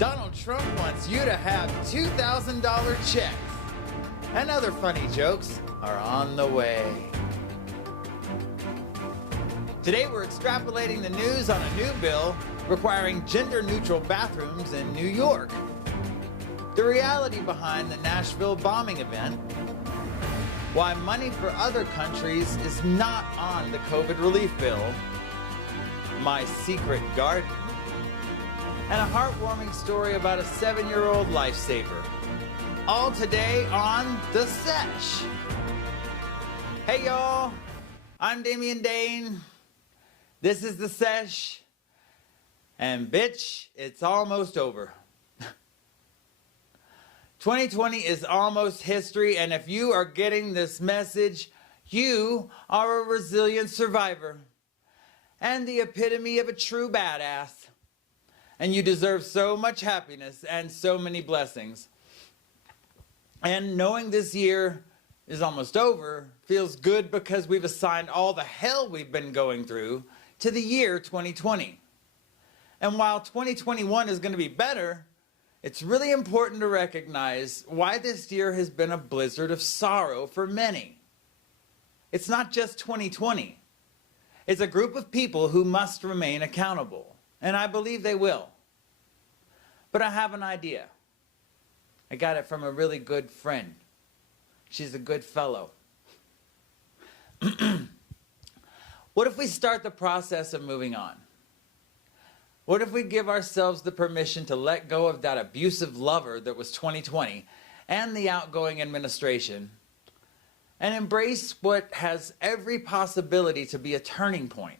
Donald Trump wants you to have $2,000 checks. And other funny jokes are on the way. Today we're extrapolating the news on a new bill requiring gender-neutral bathrooms in New York. The reality behind the Nashville bombing event. Why money for other countries is not on the COVID relief bill. My secret garden. And a heartwarming story about a 7-year-old lifesaver. All today on The Sesh. Hey y'all, I'm Damian Dane. This is The Sesh. And bitch, it's almost over. 2020 is almost history, and if you are getting this message, you are a resilient survivor and the epitome of a true badass. And you deserve so much happiness and so many blessings. And knowing this year is almost over feels good because we've assigned all the hell we've been going through to the year 2020. And while 2021 is going to be better, it's really important to recognize why this year has been a blizzard of sorrow for many. It's not just 2020. It's a group of people who must remain accountable. And I believe they will. But I have an idea. I got it from a really good friend. She's a good fellow. What if we start the process of moving on? What if we give ourselves the permission to let go of that abusive lover that was 2020 and the outgoing administration and embrace what has every possibility to be a turning point?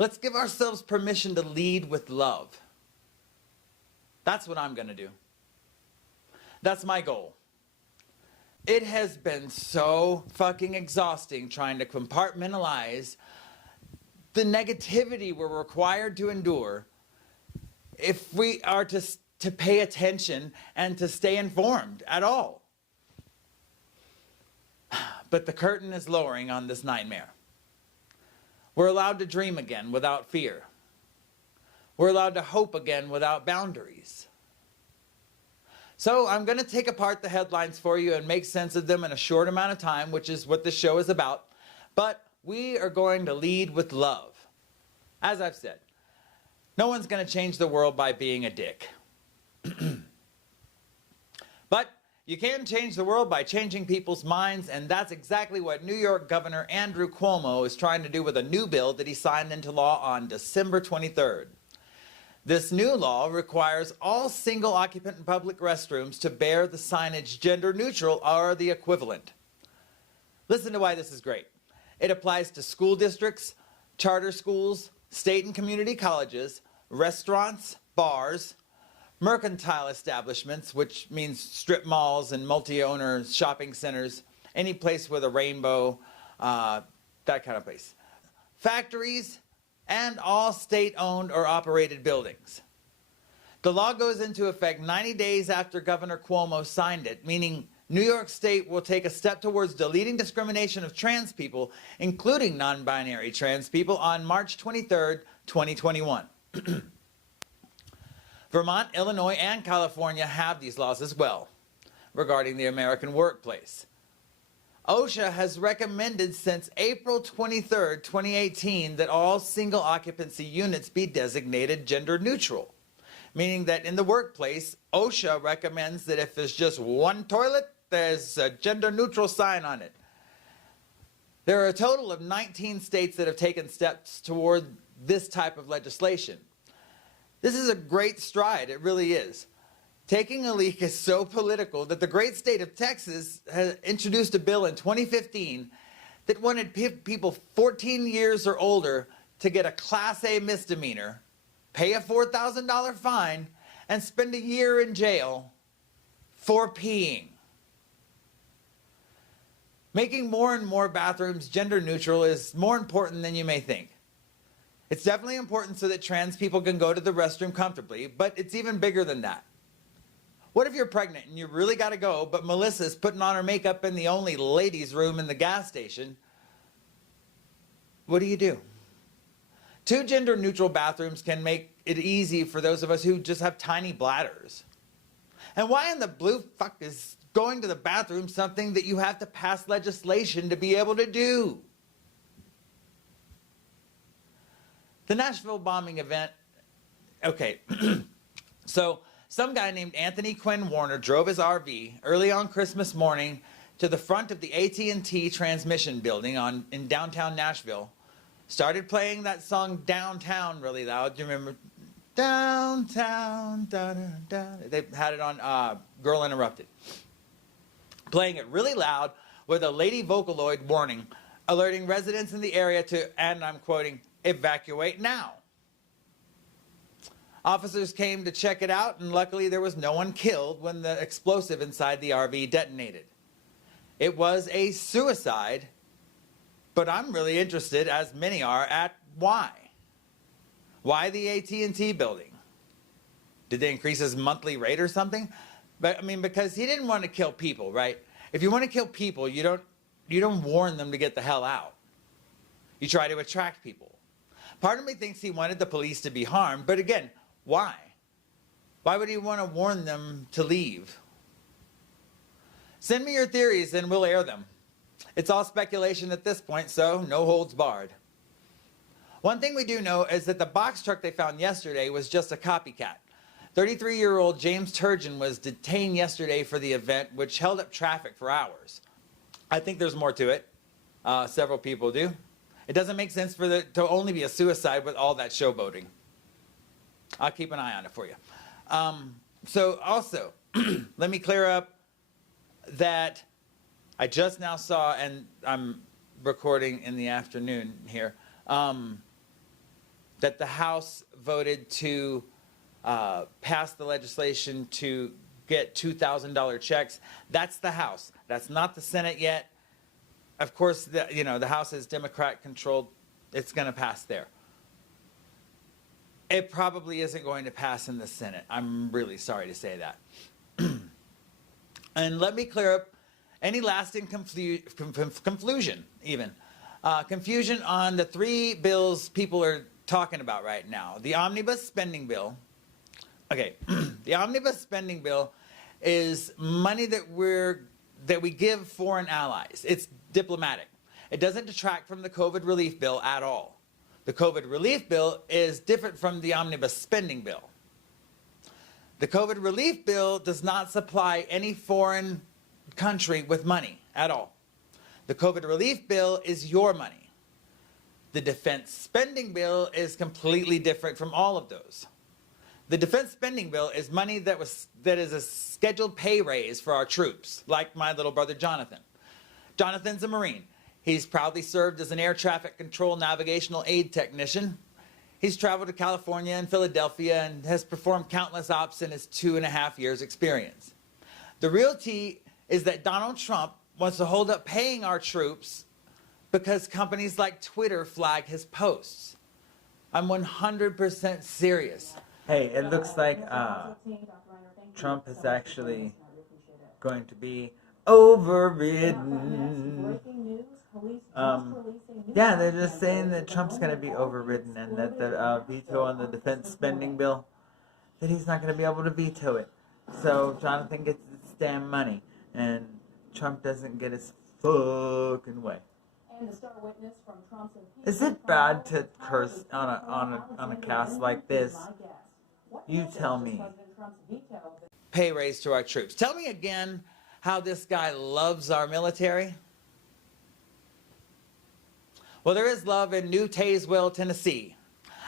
Let's give ourselves permission to lead with love. That's what I'm going to do. That's my goal. It has been so fucking exhausting trying to compartmentalize the negativity we're required to endure if we are to pay attention and to stay informed at all. But the curtain is lowering on this nightmare. We're allowed to dream again without fear. We're allowed to hope again without boundaries. So I'm going to take apart the headlines for you and make sense of them in a short amount of time, which is what this show is about. But we are going to lead with love. As I've said, no one's going to change the world by being a dick. But you can change the world by changing people's minds, and that's exactly what New York Governor Andrew Cuomo is trying to do with a new bill that he signed into law on December 23rd. This new law requires all single-occupant public restrooms to bear the signage gender neutral or the equivalent. Listen to why this is great. It applies to school districts, charter schools, state and community colleges, restaurants, bars, mercantile establishments, which means strip malls and multi-owner shopping centers, any place with a rainbow, that kind of place, factories, and all state-owned or operated buildings. The law goes into effect 90 days after Governor Cuomo signed it, meaning New York State will take a step towards deleting discrimination of trans people, including non-binary trans people, on March 23rd, 2021. Vermont, Illinois, and California have these laws as well regarding the American workplace. OSHA has recommended since April 23rd, 2018 that all single occupancy units be designated gender neutral, meaning that in the workplace, OSHA recommends that if there's just one toilet, there's a gender neutral sign on it. There are a total of 19 states that have taken steps toward this type of legislation. This is a great stride, it really is. Taking a leak is so political that the great state of Texas has introduced a bill in 2015 that wanted people 14 years or older to get a Class A misdemeanor, pay a $4,000 fine, and spend a year in jail for peeing. Making more and more bathrooms gender neutral is more important than you may think. It's definitely important so that trans people can go to the restroom comfortably, but it's even bigger than that. What if you're pregnant and you really got to go, but Melissa's putting on her makeup in the only ladies' room in the gas station? What do you do? 2 gender-neutral bathrooms can make it easy for those of us who just have tiny bladders. And why in the blue fuck is going to the bathroom something that you have to pass legislation to be able to do? The Nashville bombing event, okay, so some guy named Anthony Quinn Warner drove his RV early on Christmas morning to the front of the AT&T transmission building in downtown Nashville, started playing that song Downtown really loud. Do you remember? Downtown, da, da, da. They had it on Girl Interrupted. Playing it really loud with a lady Vocaloid warning, alerting residents in the area to, and I'm quoting, evacuate now. Officers came to check it out, and luckily there was no one killed when the explosive inside the RV detonated. It was a suicide, but I'm really interested, as many are, at why. Why the AT&T building? Did they increase his monthly rate or something? But I mean, because he didn't want to kill people, right? If you want to kill people, you don't warn them to get the hell out. You try to attract people. Part of me thinks he wanted the police to be harmed, but again, why? Why would he want to warn them to leave? Send me your theories and we'll air them. It's all speculation at this point, so no holds barred. One thing we do know is that the box truck they found yesterday was just a copycat. 33-year-old James Turgeon was detained yesterday for the event, which held up traffic for hours. I think there's more to it. Several people do. It doesn't make sense for to only be a suicide with all that showboating. I'll keep an eye on it for you. So also, let me clear up that I just now saw, and I'm recording in the afternoon here, that the House voted to pass the legislation to get $2,000 checks. That's the House. That's not the Senate yet. Of course, the House is Democrat-controlled. It's going to pass there. It probably isn't going to pass in the Senate. I'm really sorry to say that. And let me clear up any lasting confusion, even. Confusion on the 3 bills people are talking about right now. The omnibus spending bill. Okay, the omnibus spending bill is money that we give foreign allies. It's diplomatic. It doesn't detract from the COVID relief bill at all. The COVID relief bill is different from the omnibus spending bill. The COVID relief bill does not supply any foreign country with money at all. The COVID relief bill is your money. The defense spending bill is completely different from all of those. The defense spending bill is money that is a scheduled pay raise for our troops, like my little brother Jonathan. Jonathan's a Marine. He's proudly served as an air traffic control navigational aid technician. He's traveled to California and Philadelphia and has performed countless ops in his 2.5 years experience. The real tea is that Donald Trump wants to hold up paying our troops because companies like Twitter flag his posts. I'm 100% serious. Hey, it looks like Trump is actually going to be overridden. Yeah, they're just saying that Trump's going to be overridden and that the veto on the defense spending bill, that he's not going to be able to veto it. So Jonathan gets his damn money and Trump doesn't get his fucking way. Is it bad to curse on a cast like this? You tell me. Pay raise to our troops. Tell me again how this guy loves our military. Well, there is love in New Tazewell, Tennessee.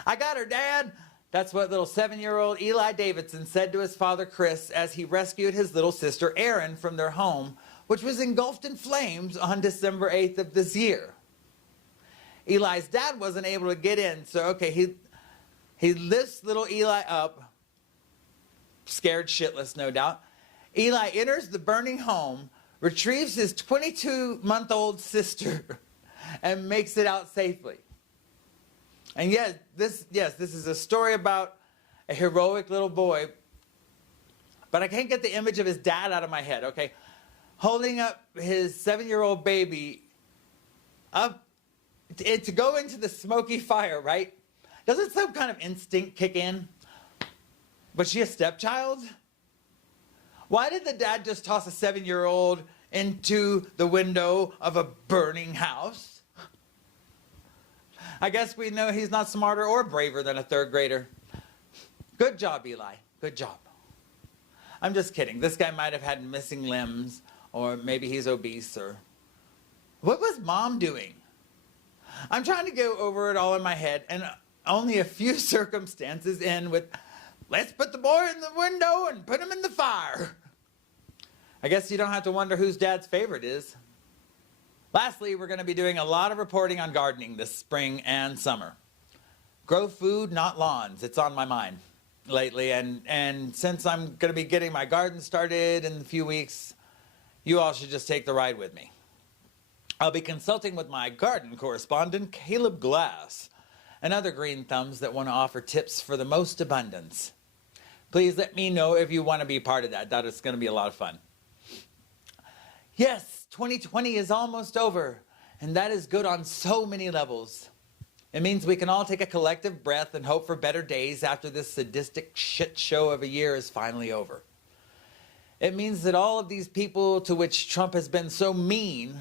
I got her, Dad. That's what little 7-year-old Eli Davidson said to his father, Chris, as he rescued his little sister, Erin, from their home, which was engulfed in flames on December 8th of this year. Eli's dad wasn't able to get in, so okay, he lifts little Eli up, scared shitless, no doubt. Eli enters the burning home, retrieves his 22-month-old sister, and makes it out safely. And yes, this is a story about a heroic little boy, but I can't get the image of his dad out of my head, okay? Holding up his 7-year-old baby up to go into the smoky fire, right? Doesn't some kind of instinct kick in? Was she a stepchild? Why did the dad just toss a 7-year-old into the window of a burning house? I guess we know he's not smarter or braver than a 3rd grader. Good job, Eli. Good job. I'm just kidding. This guy might have had missing limbs, or maybe he's obese, or... What was Mom doing? I'm trying to go over it all in my head, and only a few circumstances end with, let's put the boy in the window and put him in the fire. I guess you don't have to wonder whose dad's favorite is. Lastly, we're going to be doing a lot of reporting on gardening this spring and summer. Grow food, not lawns. It's on my mind lately, and since I'm going to be getting my garden started in a few weeks, you all should just take the ride with me. I'll be consulting with my garden correspondent, Caleb Glass, and other green thumbs that want to offer tips for the most abundance. Please let me know if you want to be part of that. That is going to be a lot of fun. Yes, 2020 is almost over, and that is good on so many levels. It means we can all take a collective breath and hope for better days after this sadistic shit show of a year is finally over. It means that all of these people to which Trump has been so mean,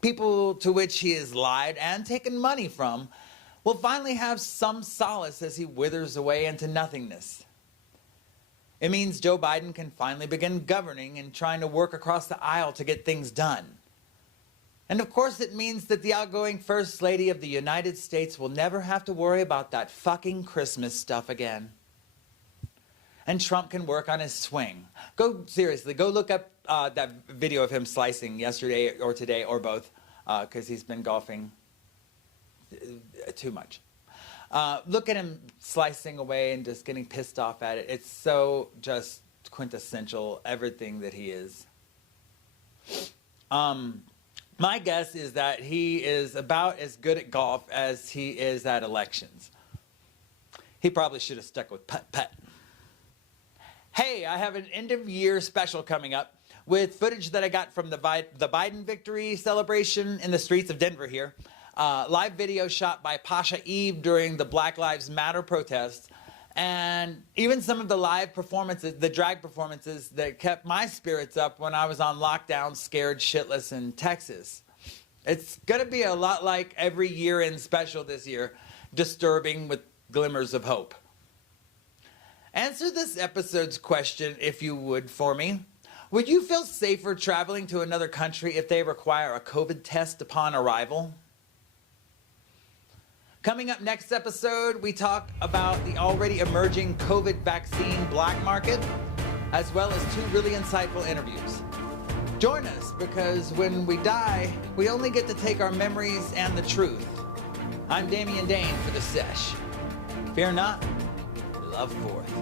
people to which he has lied and taken money from, will finally have some solace as he withers away into nothingness. It means Joe Biden can finally begin governing and trying to work across the aisle to get things done. And of course it means that the outgoing First Lady of the United States will never have to worry about that fucking Christmas stuff again. And Trump can work on his swing. Seriously, go look up that video of him slicing yesterday or today or both, because he's been golfing too much. Look at him slicing away and just getting pissed off at it. It's so just quintessential, everything that he is. My guess is that he is about as good at golf as he is at elections. He probably should have stuck with putt-putt. Hey, I have an end-of-year special coming up with footage that I got from the Biden victory celebration in the streets of Denver here. Live video shot by Pasha Eve during the Black Lives Matter protests, and even some of the live performances, the drag performances that kept my spirits up when I was on lockdown, scared shitless in Texas. It's going to be a lot like every year-end special this year, disturbing with glimmers of hope. Answer this episode's question, if you would, for me. Would you feel safer traveling to another country if they require a COVID test upon arrival? Coming up next episode, we talk about the already emerging COVID vaccine black market, as well as 2 really insightful interviews. Join us, because when we die, we only get to take our memories and the truth. I'm Damian Dane for The Sesh. Fear not, love forth.